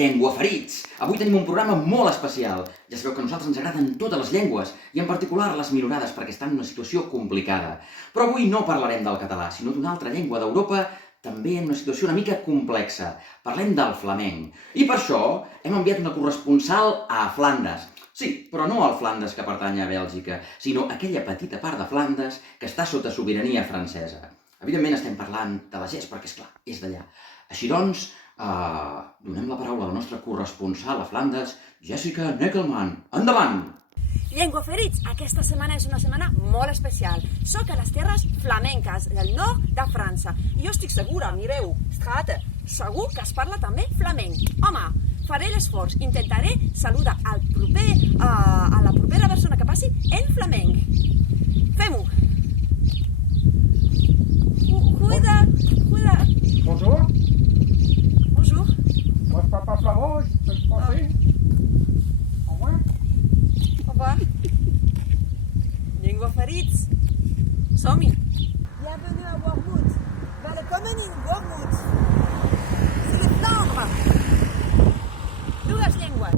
Llengüaferits! Avui tenim un programa molt especial. Ja sabeu que a nosaltres ens agraden totes les llengües, i en particular les minorades, perquè estan en una situació complicada. Però avui no parlarem del català, sinó d'una altra llengua d'Europa, també en una situació una mica complexa. Parlem del flamenc. I per això hem enviat una corresponsal a Flandes. Sí, però no al Flandes que pertany a Bèlgica, sinó a aquella petita part de Flandes que està sota sobirania francesa. Evidentment estem parlant de la GES, perquè, esclar, és d'allà. Així doncs, donem la paraula a la nostra corresponsal a Flandes, Jessica Neckelman. Endavant! Llengüaferits, aquesta setmana és una setmana molt especial. Soc a les terres flamenques del nord de França. I jo estic segura, mireu, segur que es parla també flamenc. Home, faré l'esforç, intentaré saludar a la propera persona que passi en flamenc. Fem-ho! Cuida! Bonjour, Bonjour! moi je parle pas flamand, je parle français. Au revoir. Au revoir. Llengüaferits, som-hi! Bienvenue à Wormhout. Welkom in Wormhout. C'est les Flandres. Dues llengües.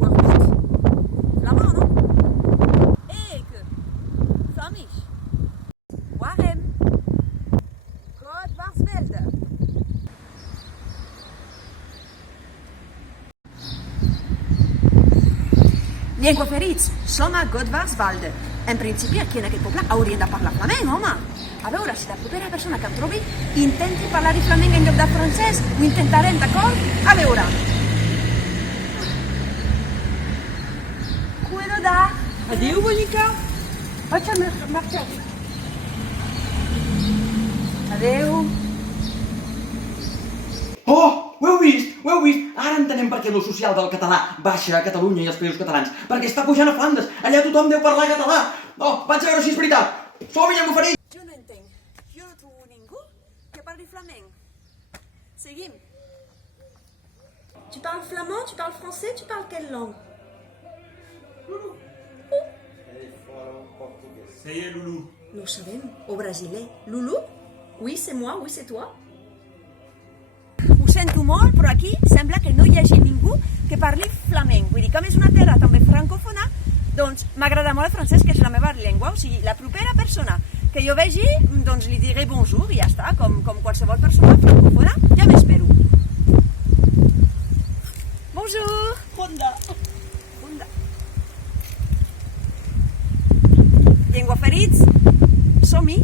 Wormhout. Flamand, no? Ik. Flamisch. Warem. Grootvarsvelde. Llengüaferits, som a Godvarsvalde. En principi, aquí en aquest poble haurien de parlar flamenc, home. A veure si la propera persona que em trobi intenti parlar-hi flamenc en lloc de francès. Ho intentarem, d'acord? A veure. Cuido da. Adéu, bonica. Vaig a marxar. Adéu. Oh! Ho heu vist? Ho heu vist? Ara entenem per què l'ús social del català baixa a Catalunya i als països catalans. Perquè està pujant a Flandes. Allà tothom deu parlar català. Oh, vaig a veure si és veritat. Som-hi, llengüaferits! Jo no entenc. Jo no trobo ningú que parli flamenc. Seguim. Tu parles flamand, tu parles français, tu parles quelle langue? Ça y est, Loulou. No ho sabem. O brasiler. Loulou? Oui, c'est moi, oui, c'est toi. Ho sento molt, però aquí sembla que no hi hagi ningú que parli flamenc. Vull dir, com és una terra també francòfona, doncs m'agrada molt el francès, que és la meva llengua. O sigui, la propera persona que jo vegi, doncs li diré bonjour i ja està, com qualsevol persona francòfona. Ja m'espero. Bonjour! Honda! Llengüaferits, som-hi!